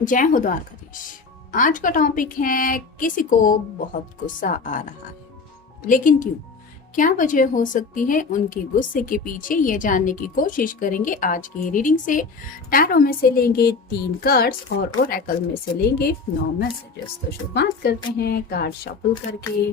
जय हो द्वारकाधीश। आज का टॉपिक है किसी को बहुत गुस्सा आ रहा है, लेकिन क्यों? क्या वजह हो सकती है उनके गुस्से के पीछे, ये जानने की कोशिश करेंगे आज की रीडिंग से। टैरो में से लेंगे 3 कार्ड्स और ओरेकल में से लेंगे 9 मैसेजेस। तो शुरुआत करते हैं कार्ड शफल करके।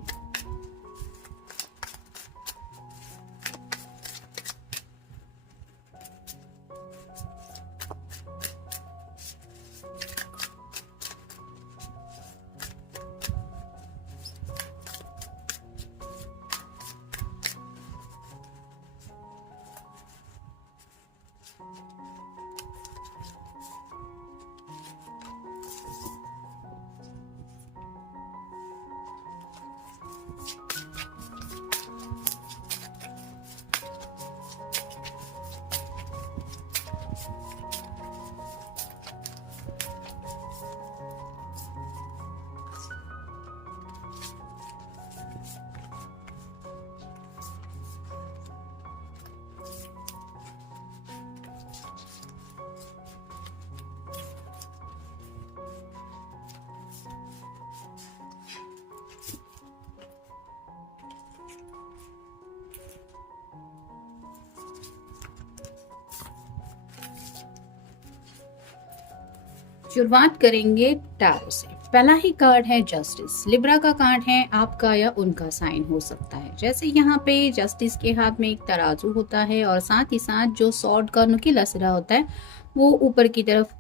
शुरुआत करेंगे टैरो से। पहला ही कार्ड है जस्टिस। लिब्रा का कार्ड है, आपका या उनका साइन हो सकता है। जैसे यहाँ पे जस्टिस के हाथ में एक तराजू होता है और साथ ही साथ जो सॉर्ड का नुकीला सिरा होता है वो ऊपर की तरफ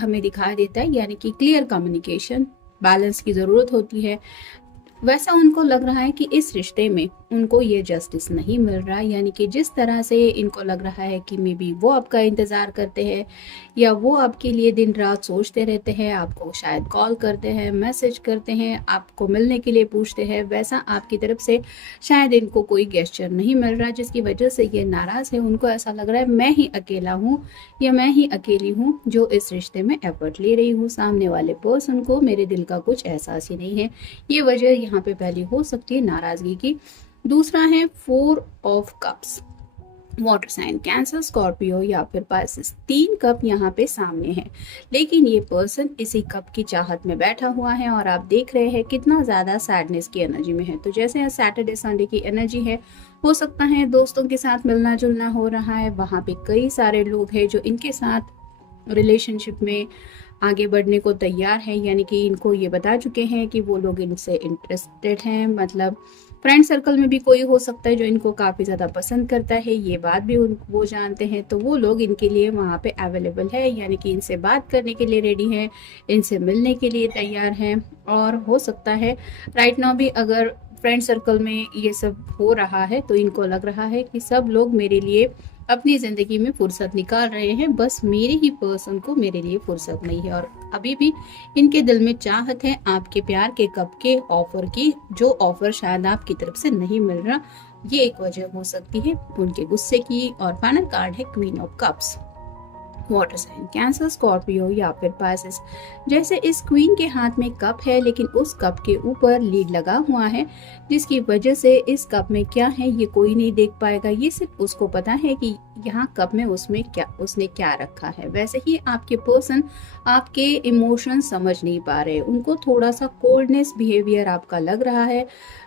हमें दिखाई देता है, यानी कि क्लियर कम्युनिकेशन, बैलेंस की जरूरत होती है। वैसा उनको लग रहा है कि इस रिश्ते में उनको ये जस्टिस नहीं मिल रहा, यानी कि जिस तरह से इनको लग रहा है कि मे बी वो आपका इंतज़ार करते हैं या वो आपके लिए दिन रात सोचते रहते हैं, आपको शायद कॉल करते हैं, मैसेज करते हैं, आपको मिलने के लिए पूछते हैं, वैसा आपकी तरफ से शायद इनको कोई गेस्चर नहीं मिल रहा, जिसकी वजह से ये नाराज़ है। उनको ऐसा लग रहा है मैं ही अकेला हूँ या मैं ही अकेली हूँ जो इस रिश्ते में एफर्ट ले रही हूँ। सामने वाले पर्सन को मेरे दिल का कुछ एहसास ही नहीं है। ये वजह यहाँ पे पहली हो सकती है नाराजगी की। दूसरा है 4 of cups. Water sign Cancer, Scorpio या फिर पाइसेस। 3 कप यहाँ पे सामने है, लेकिन ये पर्सन इसी कप की चाहत में बैठा हुआ है और आप देख रहे हैं कितना ज्यादा सैडनेस की एनर्जी में है। तो जैसे सैटरडे संडे की एनर्जी है, हो सकता है दोस्तों के साथ मिलना जुलना हो रहा है, वहां पे कई सारे लोग हैं जो इनके साथ रिलेशनशिप में आगे बढ़ने को तैयार है, यानी कि इनको ये बता चुके हैं कि वो लोग इनसे इंटरेस्टेड हैं। मतलब फ्रेंड सर्कल में भी कोई हो सकता है जो इनको काफ़ी ज़्यादा पसंद करता है, ये बात भी वो जानते हैं। तो वो लोग इनके लिए वहाँ पे अवेलेबल है, यानी कि इनसे बात करने के लिए रेडी है, इनसे मिलने के लिए तैयार हैं। और हो सकता है राइट नाउ भी अगर फ्रेंड सर्कल में ये सब हो रहा है तो इनको लग रहा है कि सब लोग मेरे लिए अपनी जिंदगी में फुर्सत निकाल रहे हैं, बस मेरे ही पर्सन को मेरे लिए फुर्सत नहीं है। और अभी भी इनके दिल में चाहत है आपके प्यार के कप के ऑफर की, जो ऑफर शायद आपकी तरफ से नहीं मिल रहा। ये एक वजह हो सकती है उनके गुस्से की। और फाइनल कार्ड है queen of cups. Water sign Cancer, Scorpio या फिर पाइसेस। जैसे इस क्वीन के हाथ में कप है, लेकिन उस कप के ऊपर लीड लगा हुआ है, जिसकी वजह से इस कप में क्या है ये कोई नहीं देख पाएगा। ये सिर्फ उसको पता है कि यहाँ कप में उसने क्या रखा है। वैसे ही आपके पर्सन आपके इमोशन समझ नहीं पा रहे, उनको थोड़ा सा कोल्डनेस बिहेवियर आपका लग रहा है।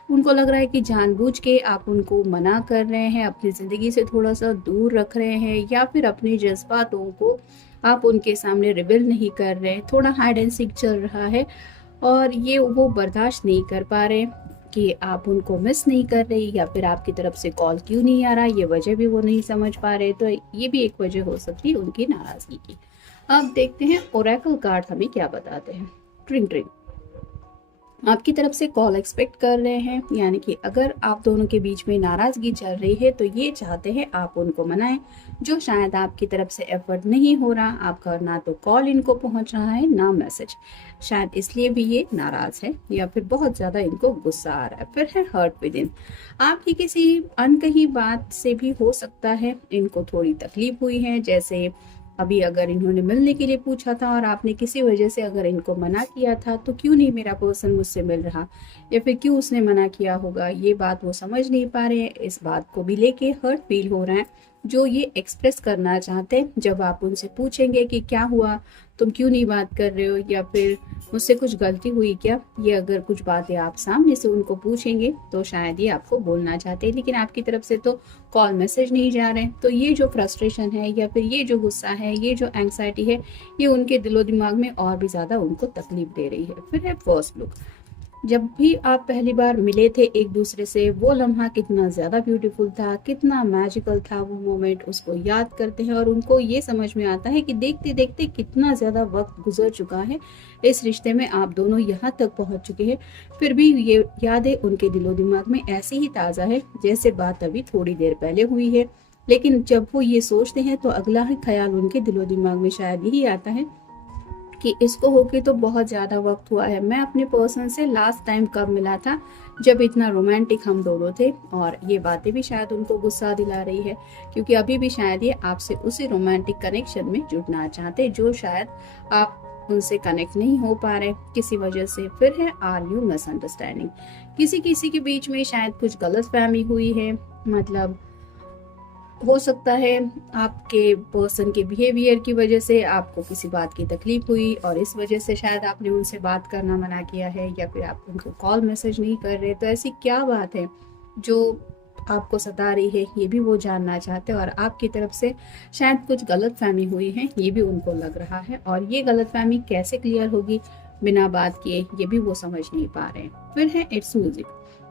उनको लग रहा है कि जानबूझ के आप उनको मना कर रहे हैं, अपनी ज़िंदगी से थोड़ा सा दूर रख रहे हैं, या फिर अपने जज्बातों को आप उनके सामने रिवील नहीं कर रहे। थोड़ा हाइड एंड सीक चल रहा है और ये वो बर्दाश्त नहीं कर पा रहे कि आप उनको मिस नहीं कर रही, या फिर आपकी तरफ से कॉल क्यों नहीं आ रहा, ये वजह भी वो नहीं समझ पा रहे। तो ये भी एक वजह हो सकती है उनकी नाराज़गी की। अब देखते हैं ओरेकल कार्ड हमें क्या बताते हैं। ट्रिंग ट्रिंग, आपकी तरफ से कॉल एक्सपेक्ट कर रहे हैं, यानी कि अगर आप दोनों के बीच में नाराजगी चल रही है तो ये चाहते हैं आप उनको मनाएं, जो शायद आपकी तरफ से एफर्ट नहीं हो रहा। आपका ना तो कॉल इनको पहुंच रहा है ना मैसेज, शायद इसलिए भी ये नाराज है या फिर बहुत ज्यादा इनको गुस्सा आ रहा है। फिर है हर्ट विद इन। आपकी किसी अनकही बात से भी हो सकता है इनको थोड़ी तकलीफ हुई है। जैसे अभी अगर इन्होंने मिलने के लिए पूछा था और आपने किसी वजह से अगर इनको मना किया था, तो क्यों नहीं मेरा पर्सन मुझसे मिल रहा, या फिर क्यों उसने मना किया होगा, ये बात वो समझ नहीं पा रहे हैं। इस बात को भी लेके हर्ट फील हो रहा है। जो ये एक्सप्रेस करना चाहते हैं। जब आप उनसे पूछेंगे कि क्या हुआ, तुम क्यों नहीं बात कर रहे हो, या फिर मुझसे कुछ गलती हुई क्या, ये अगर कुछ बातें आप सामने से उनको पूछेंगे तो शायद ये आपको बोलना चाहते हैं, लेकिन आपकी तरफ से तो कॉल मैसेज नहीं जा रहे हैं। तो ये जो फ्रस्ट्रेशन है या फिर ये जो गुस्सा है, ये जो एंग्जाइटी है, ये उनके दिलो दिमाग में और भी ज़्यादा उनको तकलीफ दे रही है। फिर है फर्स्ट लुक। जब भी आप पहली बार मिले थे एक दूसरे से, वो लम्हा कितना ज़्यादा ब्यूटीफुल था, कितना मैजिकल था वो मोमेंट, उसको याद करते हैं और उनको ये समझ में आता है कि देखते देखते कितना ज़्यादा वक्त गुजर चुका है इस रिश्ते में, आप दोनों यहाँ तक पहुँच चुके हैं। फिर भी ये यादें उनके दिलो दिमाग में ऐसी ही ताज़ा है जैसे बात अभी थोड़ी देर पहले हुई है। लेकिन जब वो ये सोचते हैं तो अगला ही ख्याल उनके दिलो दिमाग में शायद यही आता है कि इसको होके तो बहुत ज़्यादा वक्त हुआ है, मैं अपने पर्सन से लास्ट टाइम कब मिला था, जब इतना रोमांटिक हम दोनों थे। और ये बातें भी शायद उनको गुस्सा दिला रही है, क्योंकि अभी भी शायद ये आपसे उसी रोमांटिक कनेक्शन में जुड़ना चाहते, जो शायद आप उनसे कनेक्ट नहीं हो पा रहे किसी वजह से। फिर है आर यू मिसअंडरस्टैंडिंग। किसी किसी के बीच में शायद कुछ गलतफहमी हुई है, मतलब हो सकता है आपके पर्सन के बिहेवियर की वजह से आपको किसी बात की तकलीफ हुई और इस वजह से शायद आपने उनसे बात करना मना किया है, या फिर आप उनको कॉल मैसेज नहीं कर रहे। तो ऐसी क्या बात है जो आपको सता रही है, ये भी वो जानना चाहते हैं। और आपकी तरफ से शायद कुछ गलतफहमी हुई है, ये भी उनको लग रहा है। और ये गलतफहमी कैसे क्लियर होगी बिना बात किए, ये भी वो समझ नहीं पा रहे हैं। फिर है इट्स म्यूजिक।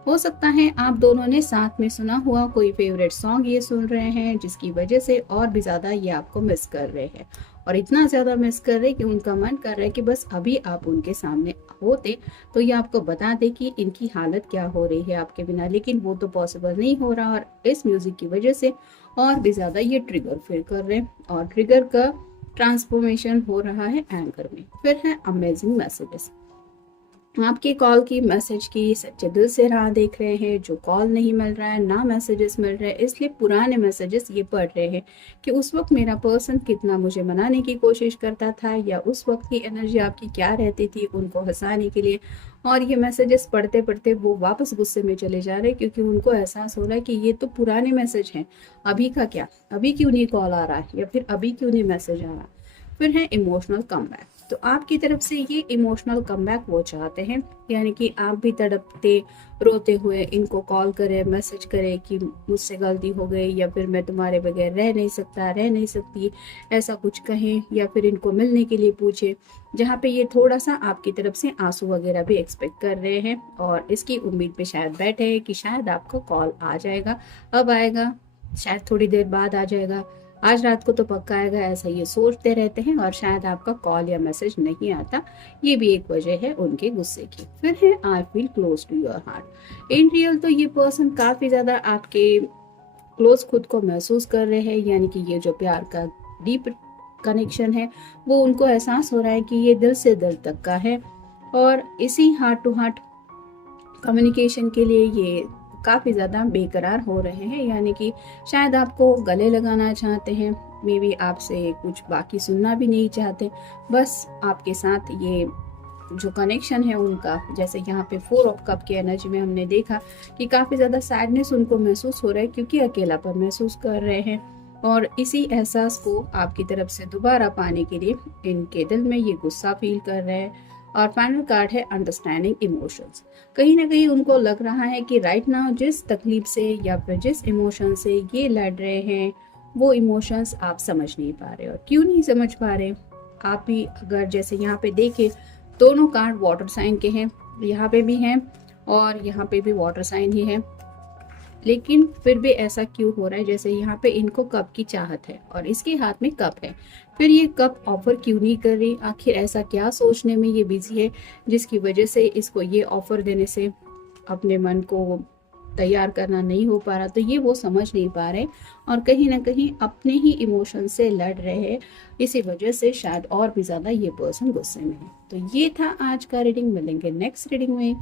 हो सकता है आप दोनों ने साथ में सुना हुआ कोई फेवरेट सॉन्ग ये सुन रहे हैं, जिसकी वजह से और भी ज़्यादा ये आपको मिस कर रहे हैं, और इतना ज़्यादा मिस कर रहे हैं कि उनका मन कर रहा है कि बस अभी आप उनके सामने होते तो ये आपको बता दे कि इनकी हालत क्या हो रही है आपके बिना। लेकिन वो तो पॉसिबल नहीं हो रहा, और इस म्यूज़िक की वजह से और भी ज़्यादा ये ट्रिगर फील कर रहे हैं, और ट्रिगर का ट्रांसफॉर्मेशन हो रहा है एंकर में। फिर है अमेजिंग मैसेजेस। आपकी कॉल की मैसेज की सच्चे दिल से राह देख रहे हैं, जो कॉल नहीं मिल रहा है ना मैसेजेस मिल रहे हैं, इसलिए पुराने मैसेजेस ये पढ़ रहे हैं कि उस वक्त मेरा पर्सन कितना मुझे मनाने की कोशिश करता था, या उस वक्त की एनर्जी आपकी क्या रहती थी उनको हंसाने के लिए। और ये मैसेजेस पढ़ते पढ़ते वो वापस गुस्से में चले जा रहे हैं, क्योंकि उनको एहसास हो रहा है कि ये तो पुराने मैसेज हैं, अभी का क्या, अभी क्यों नहीं कॉल आ रहा है, या फिर अभी क्यों नहीं मैसेज आ रहा। फिर है इमोशनल कमबैक। तो आपकी तरफ से ये इमोशनल कमबैक वो चाहते हैं, यानी कि आप भी तड़पते रोते हुए इनको कॉल करें, मैसेज करें कि मुझसे गलती हो गई, या फिर मैं तुम्हारे बगैर रह नहीं सकता, रह नहीं सकती, ऐसा कुछ कहें, या फिर इनको मिलने के लिए पूछे, जहाँ पे ये थोड़ा सा आपकी तरफ से आंसू वगैरह भी एक्सपेक्ट कर रहे हैं, और इसकी उम्मीद पे शायद बैठे हैं कि शायद आपका कॉल आ जाएगा, अब आएगा, शायद थोड़ी देर बाद आ जाएगा, आज रात को तो पक्का आएगा, ऐसा ये सोचते रहते हैं, और शायद आपका कॉल या मैसेज नहीं आता। ये भी एक वजह है उनके गुस्से की। फिर है I feel close to your heart. In real तो ये पर्सन काफी ज्यादा आपके क्लोज खुद को महसूस कर रहे हैं, यानी कि ये जो प्यार का डीप कनेक्शन है वो उनको एहसास हो रहा है कि ये दिल से दिल तक का है, और इसी हार्ट टू हार्ट कम्युनिकेशन के लिए ये काफ़ी ज़्यादा बेकरार हो रहे हैं, यानी कि शायद आपको गले लगाना चाहते हैं, मे बी आपसे कुछ बाकी सुनना भी नहीं चाहते, बस आपके साथ ये जो कनेक्शन है उनका, जैसे यहाँ पे 4 ऑफ कप की एनर्जी में हमने देखा कि काफ़ी ज़्यादा सैडनेस उनको महसूस हो रहा है, क्योंकि अकेलापन महसूस कर रहे हैं, और इसी एहसास को आपकी तरफ से दोबारा पाने के लिए इनके दिल में ये गुस्सा फील कर रहे हैं। और फाइनल कार्ड है अंडरस्टैंडिंग इमोशंस। कहीं ना कहीं उनको लग रहा है कि राइट नाउ जिस तकलीफ से या फिर जिस इमोशन से ये लड़ रहे हैं, वो इमोशंस आप समझ नहीं पा रहे। और क्यों नहीं समझ पा रहे, आप भी अगर जैसे यहाँ पे देखें, दोनों कार्ड वाटर साइन के हैं, यहाँ पे भी हैं और यहाँ पे भी वाटर साइन ही है, लेकिन फिर भी ऐसा क्यों हो रहा है, जैसे यहाँ पे इनको कप की चाहत है और इसके हाथ में कप है, फिर ये कप ऑफर क्यों नहीं कर रही, आखिर ऐसा क्या सोचने में ये बिजी है जिसकी वजह से इसको ये ऑफर देने से अपने मन को तैयार करना नहीं हो पा रहा। तो ये वो समझ नहीं पा रहे और कहीं ना कहीं अपने ही इमोशन से लड़ रहे हैं, इसी वजह से शायद और भी ज्यादा ये पर्सन गुस्से में है। तो ये था आज का रीडिंग, मिलेंगे नेक्स्ट रीडिंग में।